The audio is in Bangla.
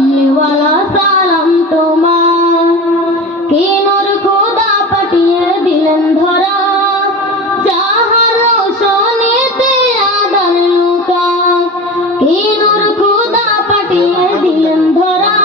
कमलीवाला सालाम তোমার কি নূর খোদা পাঠিয়ে দিলেন ধরা যাহার রোশনীতে আদার লুকা কি নূর খোদা পাঠিয়ে দিলেন ধরা